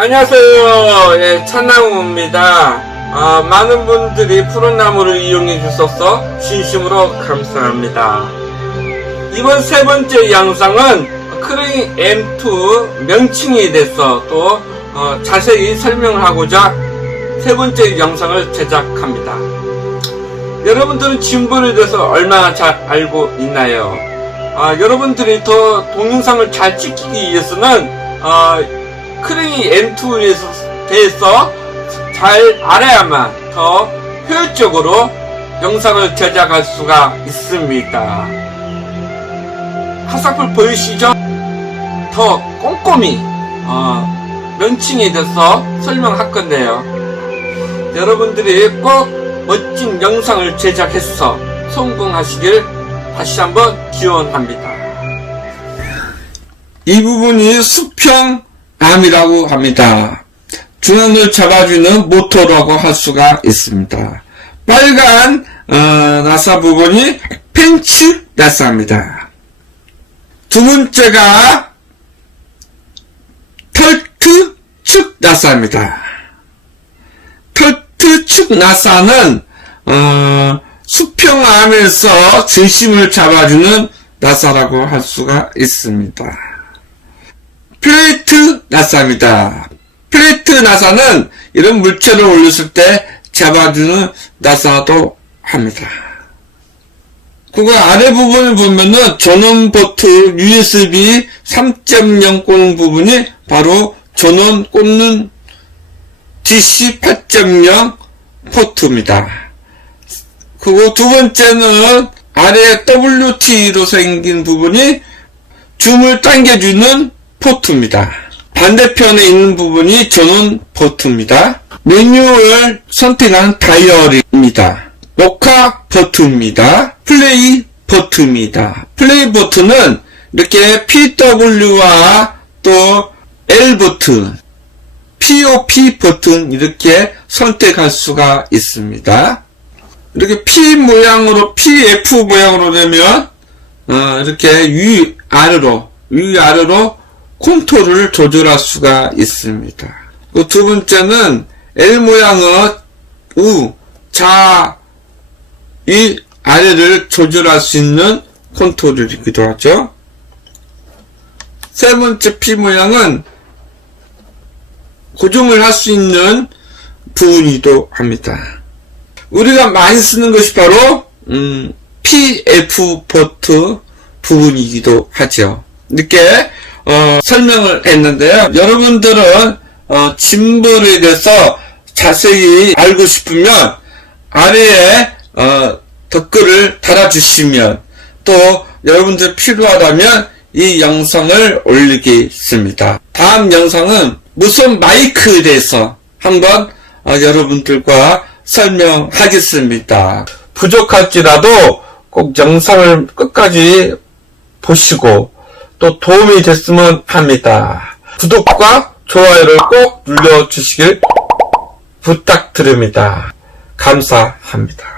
안녕하세요. 예, 찬나무입니다. 아, 많은 분들이 푸른 나무를 이용해 주셔서 진심으로 감사합니다. 이번 세 번째 영상은 크레인 M2 명칭에 대해서 또 어, 자세히 설명하고자 세 번째 영상을 제작합니다. 여러분들은 짐벌에 대해서 얼마나 잘 알고 있나요? 아, 여러분들이 더 동영상을 잘 찍기 위해서는 아, 크레인 M2에 대해서 잘 알아야만 더 효율적으로 영상을 제작할 수가 있습니다. 화살표 보이시죠? 더 꼼꼼히 어, 명칭에 대해서 설명할 건데요. 여러분들이 꼭 멋진 영상을 제작해서 성공하시길 다시 한번 기원합니다. 이 부분이 수평 암이라고 합니다. 중앙을 잡아주는 모터라고 할 수가 있습니다. 빨간 어, 나사 부분이 펜치 나사입니다. 두 번째가 털트 축 나사입니다. 털트 축 나사는 어, 수평암에서 중심을 잡아주는 나사라고 할 수가 있습니다. 플레이트 나사입니다. 플레이트 나사는 이런 물체를 올렸을 때 잡아주는 나사도 합니다. 그거 아래 부분을 보면은 전원 포트 USB 3.0 꽂는 부분이 바로 전원 꽂는 DC 8.0 포트입니다. 그리고 두 번째는 아래 WT로 생긴 부분이 줌을 당겨주는 포트입니다. 반대편에 있는 부분이 전원 포트입니다. 메뉴를 선택한 다이얼입니다. 녹화 버튼입니다. 플레이 버튼입니다. 플레이 버튼은 이렇게 PW와 또 L 버튼, POP 버튼 이렇게 선택할 수가 있습니다. 이렇게 P 모양으로 PF 모양으로 되면 어, 이렇게 위 아래로 위 아래로 콘토를 조절할 수가 있습니다. 그두 번째는 L 모양의 우, 자, 위 아래를 조절할 수 있는 콘토를이기도 하죠. 세 번째 P 모양은 고정을 할 수 있는 부분이기도 합니다. 우리가 많이 쓰는 것이 바로 음, PF 포트 부분이기도 하죠. 이렇게 어, 설명을 했는데요. 여러분들은 어, 짐벌에 대해서 자세히 알고 싶으면 아래에 어, 댓글을 달아주시면 또 여러분들 필요하다면 이 영상을 올리겠습니다. 다음 영상은 무선 마이크에 대해서 한번 어, 여러분들과 설명하겠습니다. 부족할지라도 꼭 영상을 끝까지 보시고 또 도움이 됐으면 합니다. 구독과 좋아요를 꼭 눌러주시길 부탁드립니다. 감사합니다.